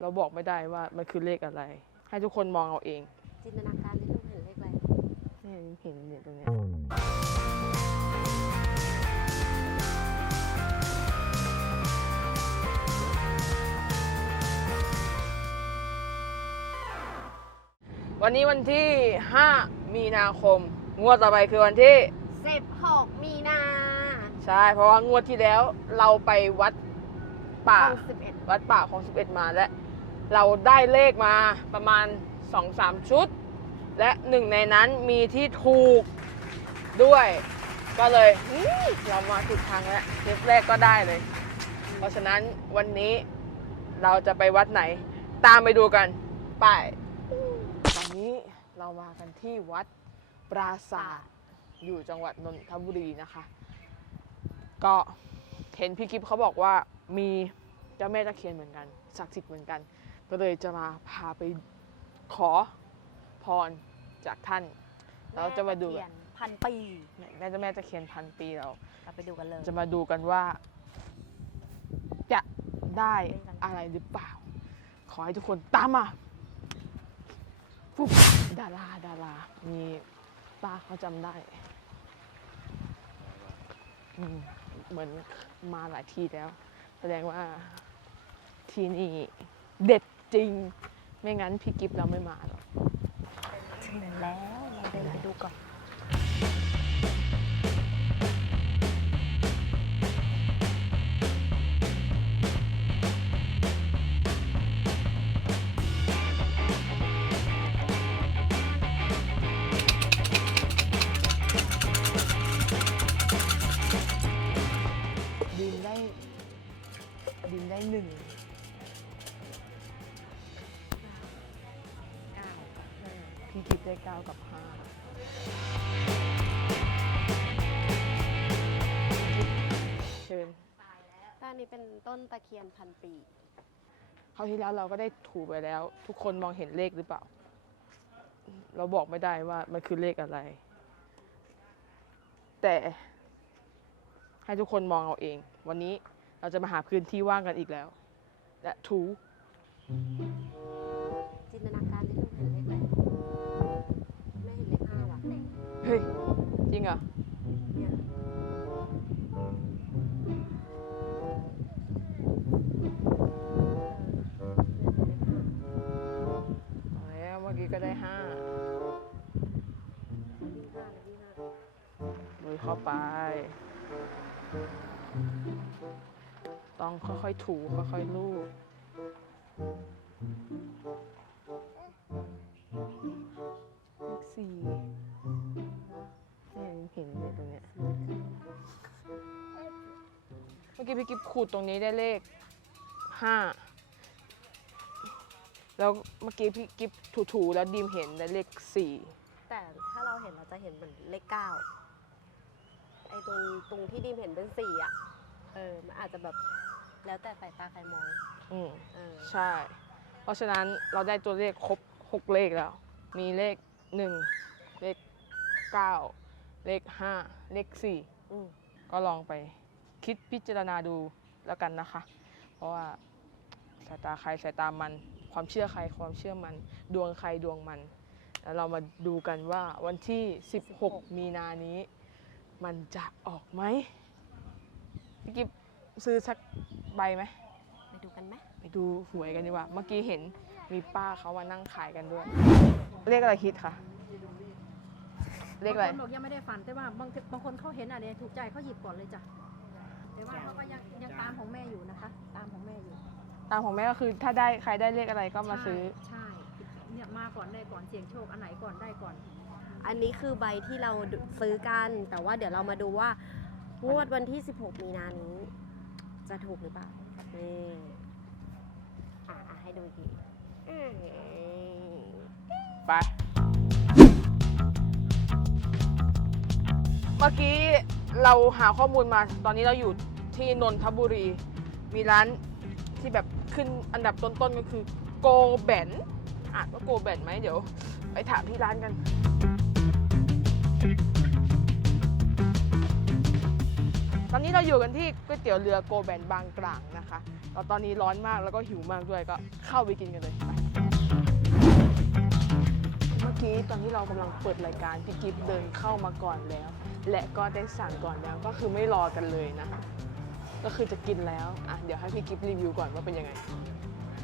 เราบอกไม่ได้ว่ามันคือเลขอะไร ให้ทุกคนมองเอาเอง จินตนาการที่ลูกเห็นเลขอะไรนี่เห็นเนี่ยตรงเนี้ยวันนี้วันที่ 5 มีนาคม งวดต่อไปคือวันที่สิบหกมีนาใช่ เพราะว่างวดที่แล้วเราไปวัดป่าคลองสิบเอ็ดวัดป่าของ 11 มาและ เราได้เลขมาประมาณ 2-3 ชุด และหนึ่งในนั้นมีที่ถูกด้วย ก็เลยเรามาถูกทางแล้วเทปแรกก็ได้เลย เพราะฉะนั้นวันนี้เราจะไปวัดไหน ตามไปดูกัน ไปตอนนี้เรามากันที่วัดปราสาทอยู่จังหวัดนนทบุรีนะคะ ก็เห็นพี่กิฟเขาบอกว่ามีเจ้าแม่ตะเคียนเหมือนกันศักดิ์สิทธิ์เหมือนกัน ก็เลยจะมาพาไปขอพรจากท่าน เราจะมาดูแตะเคียนพันปีแม่เจ้าแม่ตะเคียนพันปีเรา เราไปดูกันเลยจะมาดูกันว่า จะได้อะไรหรือเปล่า ขอให้ทุกคนตามมาปุ๊บดาราดารามีป้าเขาจำได้อืมเหมือนมาหลายทีแล้ว แสดงว่าที่นี่เด็ด จริง ไม่งั้นพี่กิฟเราไม่มาหรอกถึงแล้วเราเดินไปดูก่อนดิน กิฟได้เก้ากับห้าเชิญด้านนี้เป็นต้นตะเคียนพันปีคราวที่แล้วเราก็ได้ถูไปแล้ว ทุกคนมองเห็นเลขหรือเปล่า เราบอกไม่ได้ว่ามันคือเลขอะไร แต่ให้ทุกคนมองเอาเอง วันนี้เราจะมาหาพื้นที่ว่างกันอีกแล้ว และถูจินตนา ริงเหรอแล้วเมื่อกี้ก็ได้ห้าเลขห้าเลขห้าลุยเข้าไป ต้องค่อยๆ ถูค่อยๆลูบสี่ กี้พี่กิฟขูดตรงนี้ได้เลขห้าแล้วเมื่อกี้พี่กิฟถูๆแล้วดีมเห็นได้เลขสี่แต่ถ้าเราเห็นเราจะเห็นเหมือนเลขเก้าไอ้ตรงตรงที่ดิมเห็นเป็นสี่อะ เออ มันอาจจะแบบแล้วแต่สายตาใครมอง อืมเออ ใช่ เพราะฉะนั้นเราได้ตัวเลขครบ6เลขแล้ว มีเลข1เลข9เลข5เลขอืม4ก็ลองไป คิดพิจารณาดูแล้วกันนะคะ เพราะว่าสายตาใครสายตามัน ความเชื่อใครความเชื่อมัน ดวงใครดวงมัน แล้วเรามาดูกันว่าวันที่ 16 มีนานี้ มันจะออกไหมพี่กิฟซื้อสักใบไหมไปดูกันไหมไปดูหวยกันดีกว่า เมื่อกี้เห็นมีป้าเขามานั่งขายกันด้วยเลขอะไรคิดคะเลขอะไรบางคนบอกยังไม่ได้ฝันแต่ว่าบางทีบางคนเขาเห็นอะไรถูกใจเขาหยิบก่อนเลยจ้ะ แต่ว่าเขาก็ยังยังตามของแม่อยู่นะคะ ตามของแม่อยู่ตามของแม่ก็คือถ้าได้ใครได้เลขอะไรก็มาซื้อ ใช่ใช่ เนี่ยมาก่อนได้ก่อนเสี่ยงโชคอันไหนก่อนได้ก่อน อันนี้คือใบที่เราซื้อกัน แต่ว่าเดี๋ยวเรามาดูว่างวดวันที่ 16 มีนานี้ จะถูกหรือเปล่านี่อะอะให้ดูอีกทีอืมไป เมื่อกี้ เราหาข้อมูลมาตอนนี้เราอยู่ที่นนทบุรี มีร้านที่แบบขึ้นอันดับต้นๆก็คือโกแบนอ่านว่าโกแบนไหมเดี๋ยว ไปถามที่ร้านกัน ตอนนี้เราอยู่กันที่ก๋วยเตี๋ยวเรือโกแบนบางกลางนะคะแล้วตอนนี้ร้อนมากแล้วก็หิวมากด้วยก็เข้าไปกินกันเลยไปเมื่อกี้ตอนที่เรากำลังเปิดรายการพี่กิฟเดินเข้ามาก่อนแล้ว และก็ได้สั่งก่อนแล้วก็คือไม่รอกันเลยนะ ก็คือจะกินแล้ว อะ เดี๋ยวให้พี่กิฟรีวิวก่อนว่าเป็นยังไง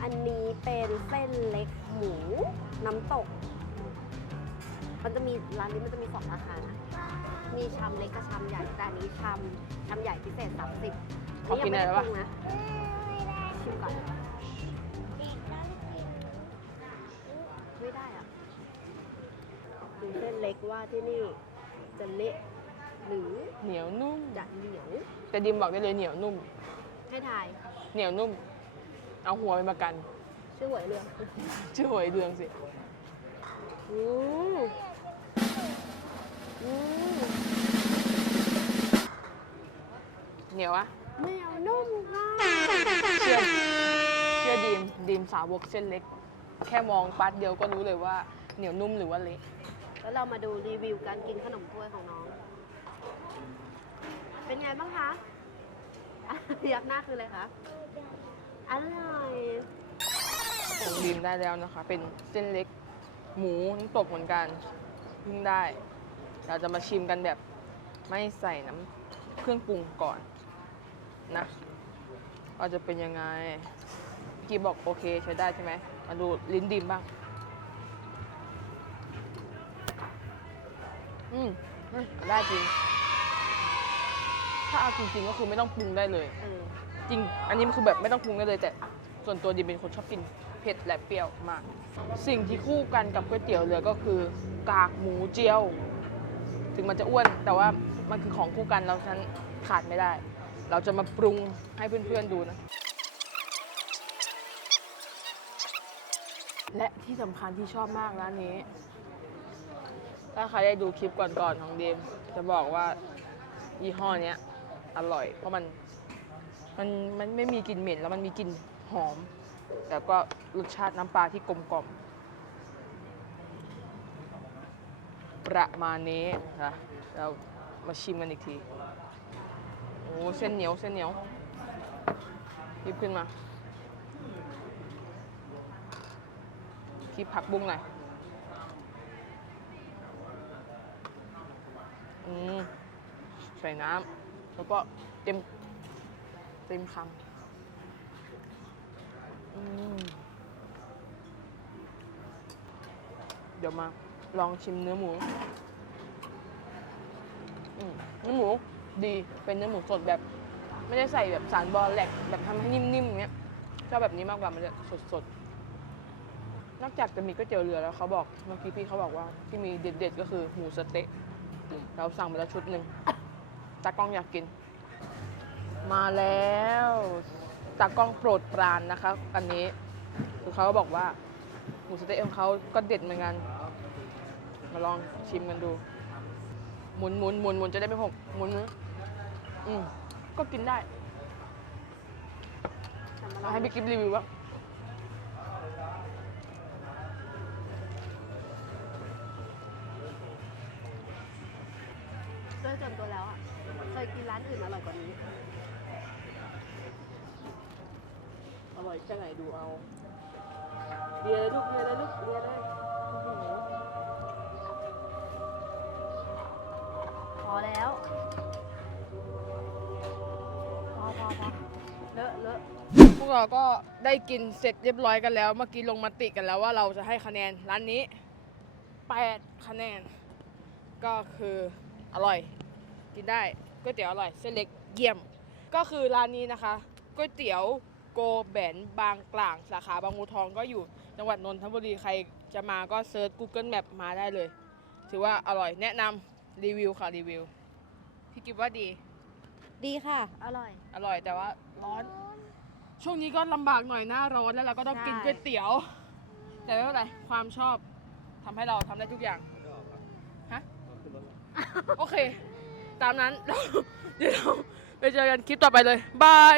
อันนี้เป็นเส้นเล็กหมูน้ำตก มันจะมีร้านนี้มันจะมีสองราคานะ มีชามเล็กกับชามใหญ่ แต่อันนี้ชามชามใหญ่พิเศษสามสิบขอกินได้ปะ นะชิมก่อน ไม่ได้อะดูเส้นเล็กว่าที่นี่จะเละ หรือเหนียวนุ่ม จะเหนียวแต่ดิมบอกได้เลยเหนียวนุ่ม ให้ทายเหนียวนุ่ม เอาหัวไปประกัน ชื่อหวยเรืองชื่อหวยเรืองสิอืมอืมเหนียวอะเหนียวนุ่มค่ะเชื่อเชื่อดีมดีมสาวกเส้นเล็ก แค่มองปัดเดียวก็รู้เลยว่าเหนียวนุ่มหรือว่าเละแล้วเรามาดูรีวิวการกินขนมถ้วยของน้อง เป็นไงบ้างคะอยักหน้าคืออะไรคะอร่อยของดีมได้แล้วนะคะ เป็นเส้นเล็กหมูน้ำตกเหมือนกันเพิ่งได้ เราจะมาชิมกันแบบไม่ใส่น้ำเครื่องปรุงก่อนนะว่าจะเป็นยังไงกีบอกโอเคใช้ได้ใช่ไหมมาดูลิ้นดิมบ้าง อืมอืมได้จริง ถ้าเอาจริงๆก็คือไม่ต้องปรุงได้เลย เออจริง อันนี้มันคือแบบไม่ต้องปรุงได้เลย แต่ส่วนตัวดิมเป็นคนชอบกินเผ็ดและเปรี้ยวมาก สิ่งที่คู่กันกับก๋วยเตี๋ยวเรือก็คือกากหมูเจียว ถึงมันจะอ้วนแต่ว่ามันคือของคู่กันเราฉันขาดไม่ได้ เราจะมาปรุงให้เพื่อนๆดูนะ และที่สำคัญที่ชอบมากร้านนี้ ถ้าใครได้ดูคลิปก่อนๆของเดมจะบอกว่ายี่ห้อเนี้ย อร่อย เพราะมันมันมันไม่มีกลิ่นเหม็นแล้วมันมีกลิ่นหอม แต่ก็รสชาติน้ำปลาที่กลมกล่อม ประมาณนี้นะเรามาชิมกันอีกที โอ้เส้นเหนียวเส้นเหนียวหยิบขึ้นมาคีบผักบุ้งหน่อยอืมใส่น้ำ แล้วก็เต็มเต็มคำอืมเดี๋ยวมาลองชิมเนื้อหมูอืมเนื้อหมูดีเป็นเนื้อหมูสดแบบ ไม่ได้ใส่แบบสารบอแหลกแบบทำให้นิ่มๆอย่างเงี้ยชอบแบบนี้มากกว่ามันจะสดๆ นอกจากจะมีก๋วยเตี๋ยวเรือแล้วเขาบอกเมื่อกี้พี่เขาบอกว่าที่มีเด็ดๆก็คือหมูสเต๊ะเราสั่งไปแล้วชุดหนึ่ง ตากล้องอยากกิน มาแล้วตากล้องโปรดปรานนะคะ อันนี้คือเขาบอกว่าหมูสเต๊ะของเขาก็เด็ดเหมือนกัน มาลองชิมกันดู หมุนหมุนหมุนหมุนจะได้ไม่หกหมุนนะอืมก็กินได้เอาให้พี่กิฟรีวิวบ้างโดยส่วนตัว แล้วอะเคยกินร้านอื่นอร่อยกว่านี้ อร่อยแค่ไหนดูเอาเดียเลยลูกเดียเลยลูกเดียเลยโอ้โหพอแล้วพอพอพอเลอะเลอะพวกเราก็ได้กินเสร็จเรียบร้อยกันแล้ว เมื่อกี้ลงมติกันแล้วว่าเราจะให้คะแนนร้านนี้ 8 คะแนน ก็คืออร่อย กินได้ ก๋วยเตี๋ยวอร่อยเส้นเล็กเยี่ยม ก็คือร้านนี้นะคะก๋วยเตี๋ยวโกแบนบางกลางสาขาบางบัวทองก็อยู่จังหวัดนนทบุรีใครจะมาก็เซิร์ช Google Map มาได้เลย ถือว่าอร่อยแนะนำรีวิวค่ะรีวิวพี่กิฟว่าดี ดีค่ะ อร่อย อร่อยแต่ว่าร้อน ช่วงนี้ก็ลำบากหน่อยหน้าร้อนแล้วเราก็ต้องกินใช่ก๋วยเตี๋ยว แต่ไม่เป็นไรความชอบทำให้เราทำได้ทุกอย่างฮะโอเค ตามนั้น เดี๋ยวเราไปเจอกันคลิปต่อไปเลย บาย